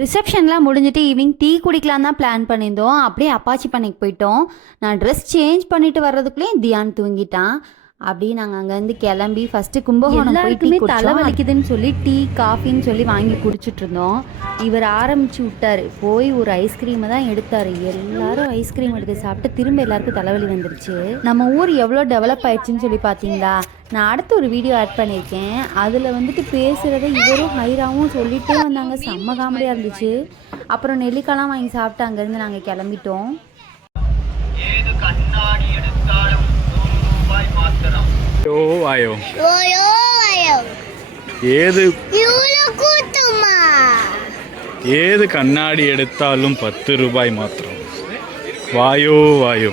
ரிசப்ஷன்லாம் முடிஞ்சிட்டு evening tea குடிக்கலாம் தான் பிளான் பண்ணியிருந்தோம். அப்படியே அப்பாச்சி பண்ணைக்கு போயிட்டோம். நான் ட்ரெஸ் சேஞ்ச் பண்ணிட்டு வர்றதுக்குள்ளேயும் தியான் தூங்கிட்டான். அப்படியே நாங்கள் அங்கேருந்து கிளம்பி ஃபஸ்ட்டு கும்பகோணம் போய் டீ குடிச்சோம். தலை வலிக்குதுன்னு சொல்லி டீ காஃபின்னு சொல்லி வாங்கி குடிச்சிட்டு இருந்தோம். இவர் ஆரம்பிச்சு விட்டார். போய் ஒரு ஐஸ்கிரீமை தான் எடுத்தார். எல்லாரும் ஐஸ்கிரீம் எடுத்து சாப்பிட்டு திரும்ப எல்லாருக்கும் தலைவலி வந்துருச்சு. நம்ம ஊர் எவ்வளோ டெவலப் ஆயிடுச்சுன்னு சொல்லி பார்த்தீங்களா? நான் அடுத்து ஒரு வீடியோ ஆட் பண்ணியிருக்கேன். அதில் வந்துட்டு பேசுகிறத இவரும் ஹைராவும் சொல்லிகிட்டே வந்தாங்க. செம்ம காமெடியாக இருந்துச்சு. அப்புறம் நெல்லிக்காய்லாம் வாங்கி சாப்பிட்டு அங்கேருந்து நாங்கள் கிளம்பிட்டோம். ஏது கண்ணாடி எடுத்தாலும் 10 ரூபாய் மாத்திரம். வாயோ வாயோ.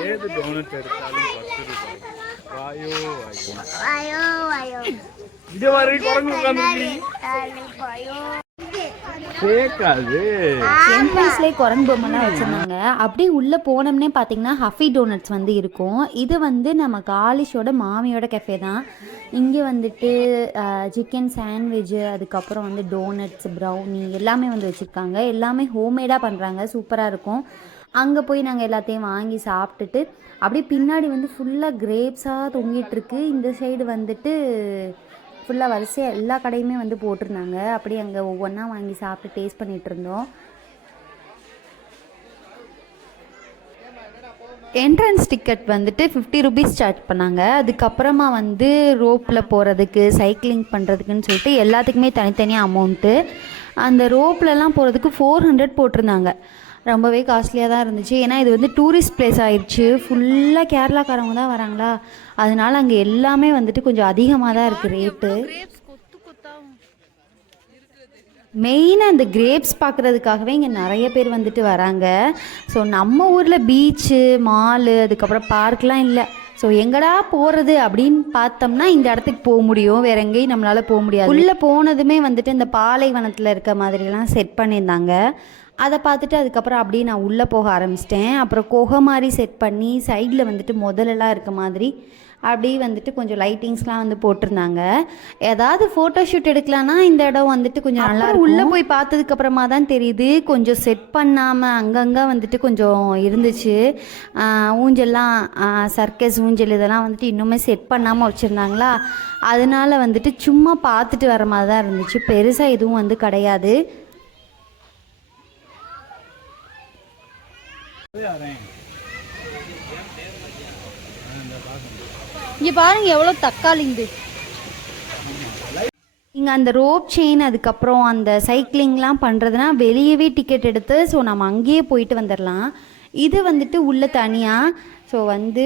ஏது டோனட் எடுத்தாலும் 10 ரூபாய். வாயோ வாயோ. இது வரை குரங்கு உட்கார்ந்து கேட்காது. என்ட்ரன்ஸ்லேயே குரங்கு பொம்மைலாம் வச்சுருந்தாங்க. அப்படியே உள்ளே போனோம்னே பார்த்தீங்கன்னா ஹஃபி டோனட்ஸ் வந்து இருக்கும். இது வந்து நம்ம காலிஷோட மாமியோட கெஃபே தான். இங்கே வந்துட்டு சிக்கன் சாண்ட்விட்சு, அதுக்கப்புறம் வந்து டோனட்ஸ், ப்ரௌனி எல்லாமே வந்து வச்சுருக்காங்க. எல்லாமே ஹோம்மேடாக பண்ணுறாங்க. சூப்பராக இருக்கும். அங்கே போய் நாங்கள் எல்லாத்தையும் வாங்கி சாப்பிட்டுட்டு அப்படியே பின்னாடி வந்து ஃபுல்லாக கிரேப்ஸாக தொங்கிட்டுருக்கு. இந்த சைடு வந்துட்டு ஃபுல்லாக வரிசையாக எல்லா கடையுமே வந்து போட்டிருந்தாங்க. அப்படியே அங்கே ஒவ்வொன்றா வாங்கி சாப்பிட்டு டேஸ்ட் பண்ணிகிட்டு இருந்தோம். என்ட்ரன்ஸ் டிக்கெட் வந்துட்டு 50 ருபீஸ் சார்ஜ் பண்ணாங்க. அதுக்கப்புறமா வந்து ரோப்பில் போகிறதுக்கு, சைக்கிளிங் பண்ணுறதுக்குன்னு சொல்லிட்டு எல்லாத்துக்குமே தனித்தனியாக அமௌண்ட்டு. அந்த ரோப்லலாம் போகிறதுக்கு 400 போட்டிருந்தாங்க. ரொம்பவே காஸ்ட்லியாக தான் இருந்துச்சு. ஏன்னா இது வந்து டூரிஸ்ட் பிளேஸ் ஆயிடுச்சு. ஃபுல்லாக கேரளாக்காரவங்க தான் வராங்களா, அதனால அங்கே எல்லாமே வந்துட்டு கொஞ்சம் அதிகமாக தான் இருக்குது ரேட்டு. மெயினாக இந்த கிரேப்ஸ் பார்க்குறதுக்காகவே இங்கே நிறைய பேர் வந்துட்டு வராங்க. ஸோ நம்ம ஊரில் பீச்சு, மாலு, அதுக்கப்புறம் பார்க்லாம் இல்லை. ஸோ எங்கடா போகிறது அப்படின்னு பார்த்தோம்னா இந்த இடத்துக்கு போக முடியும். வேறு எங்கேயும் நம்மளால் போக முடியாது. உள்ளே போனதுமே வந்துட்டு இந்த பாலைவனத்தில் இருக்க மாதிரிலாம் செட் பண்ணியிருந்தாங்க. அதை பார்த்துட்டு அதுக்கப்புறம் அப்படியே நான் உள்ளே போக ஆரம்பிச்சிட்டேன். அப்புறம் குகை மாதிரி செட் பண்ணி சைடில் வந்துட்டு முதலெல்லாம் இருக்க மாதிரி அப்படியே வந்துட்டு கொஞ்சம் லைட்டிங்ஸ்லாம் வந்து போட்டிருந்தாங்க. ஏதாவது ஃபோட்டோ ஷூட் எடுக்கலான்னா இந்த இடம் வந்துட்டு கொஞ்சம் நல்லா உள்ளே போய் பார்த்ததுக்கப்புறமா தான் தெரியுது கொஞ்சம் செட் பண்ணாமல் அங்கங்கே வந்துட்டு கொஞ்சம் இருந்துச்சு. ஊஞ்சல்லாம், சர்க்கஸ் ஊஞ்சல் இதெல்லாம் வந்துட்டு இன்னுமே செட் பண்ணாமல் வச்சுருந்தாங்களா, அதனால வந்துட்டு சும்மா பார்த்துட்டு வர மாதிரி தான் இருந்துச்சு. பெருசாக எதுவும் வந்து கிடையாது. இங்கே பாருங்க எவ்வளோ தக்காளி. இங்கே அந்த ரோப் செயின், அதுக்கப்புறம் அந்த சைக்கிளிங்லாம் பண்ணுறதுனா வெளியவே டிக்கெட் எடுத்து ஸோ நம்ம அங்கேயே போயிட்டு வந்துடலாம். இது வந்துட்டு உள்ள தனியாக. ஸோ வந்து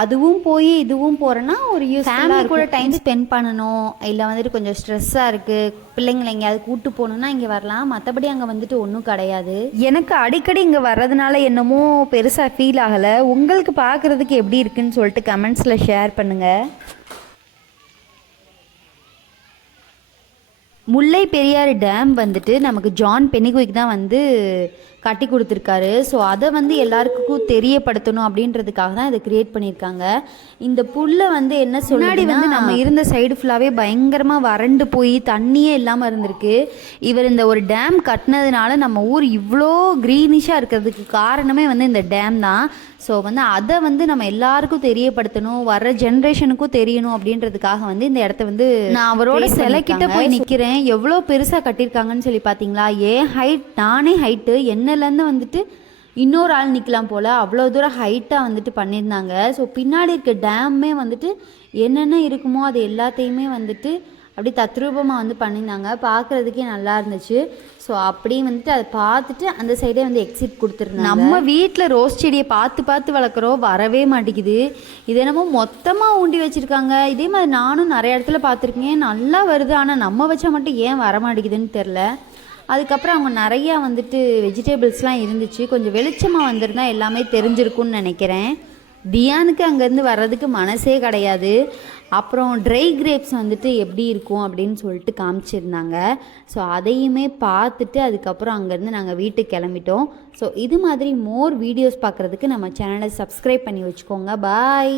அதுவும் போய் இதுவும் போகிறேன்னா ஒரு ஃபேமிலி கூட டைம் ஸ்பெண்ட் பண்ணணும், இல்லை வந்துட்டு கொஞ்சம் ஸ்ட்ரெஸ்ஸாக இருக்குது, பிள்ளைங்களை எங்கேயாவது கூப்பிட்டு போகணுன்னா இங்கே வரலாம். மற்றபடி அங்கே வந்துட்டு ஒன்றும் கிடையாது. எனக்கு அடிக்கடி இங்கே வர்றதுனால என்னமோ பெருசாக ஃபீல் ஆகலை. உங்களுக்கு பார்க்குறதுக்கு எப்படி இருக்குன்னு சொல்லிட்டு கமெண்ட்ஸில் ஷேர் பண்ணுங்கள். முல்லை பெரியாறு டேம் வந்துட்டு நமக்கு ஜான் பெனிகுயிக் தான் வந்து கட்டி கொடுத்துருக்காரு. ஸோ அதை வந்து எல்லாருக்கும் தெரியப்படுத்தணும் அப்படின்றதுக்காக தான் இதை கிரியேட் பண்ணியிருக்காங்க. இந்த புல்லை வந்து என்ன முன்னாடி வந்து நம்ம இருந்த சைடு ஃபுல்லாகவே பயங்கரமாக வறண்டு போய் தண்ணியே இல்லாமல் இருந்திருக்கு. இவர் இந்த ஒரு டேம் கட்டினதுனால நம்ம ஊர் இவ்வளோ க்ரீனிஷாக இருக்கிறதுக்கு காரணமே வந்து இந்த டேம் தான். ஸோ வந்து அதை வந்து நம்ம எல்லாருக்கும் தெரியப்படுத்தணும், வர்ற ஜென்ரேஷனுக்கும் தெரியணும் அப்படின்றதுக்காக வந்து இந்த இடத்த வந்து நான் அவரோட சிலைக்கிட்ட போய் நிற்கிறேன். எவ்வளோ பெருசாக கட்டியிருக்காங்கன்னு சொல்லி பார்த்தீங்களா? ஏன் ஹைட், நானே ஹைட்டு, என்னலேருந்து வந்துட்டு இன்னொரு ஆள் நிற்கலாம் போல், அவ்வளோ தூரம் ஹைட்டாக வந்துட்டு பண்ணியிருந்தாங்க. ஸோ பின்னாடி இருக்க டேம்மே வந்துட்டு என்னென்ன இருக்குமோ அது எல்லாத்தையுமே வந்துட்டு அப்படி தத்ரூபமாக வந்து பண்ணியிருந்தாங்க. பார்க்குறதுக்கே நல்லா இருந்துச்சு. ஸோ அப்படியே வந்துட்டு அதை பார்த்துட்டு அந்த சைடே வந்து எக்ஸிட் கொடுத்துருந்தாங்க. நம்ம வீட்டில் ரோஸ் செடியை பார்த்து பார்த்து வளர்க்குறோம், வரவே மாட்டேங்குது. இது என்னமோ மொத்தமாக ஊண்டி வச்சுருக்காங்க. இதே மாதிரி நானும் நிறைய இடத்துல பார்த்துருக்கேன், நல்லா வருது. ஆனால் நம்ம வச்சா மட்டும் ஏன் வர மாட்டேங்குதுன்னு தெரில. அதுக்கப்புறம் அவங்க நிறையா வந்துட்டு வெஜிடபிள்ஸ்லாம் இருந்துச்சு. கொஞ்சம் வெளிச்சமாக வந்திருந்தால் எல்லாமே தெரிஞ்சிருக்குன்னு நினைக்கிறேன். தியானுக்கு அங்கேருந்து வர்றதுக்கு மனசே கிடையாது. அப்புறம் ட்ரை கிரேப்ஸ் வந்துட்டு எப்படி இருக்கும் அப்படின்னு சொல்லிட்டு காமிச்சிருந்தாங்க. ஸோ அதையுமே பார்த்துட்டு அதுக்கப்புறம் அங்கேருந்து நாங்கள் வீட்டுக்கு கிளம்பிட்டோம். ஸோ இது மாதிரி மோர் வீடியோஸ் பார்க்குறதுக்கு நம்ம சேனலை சப்ஸ்கிரைப் பண்ணி வச்சுக்கோங்க. பாய்.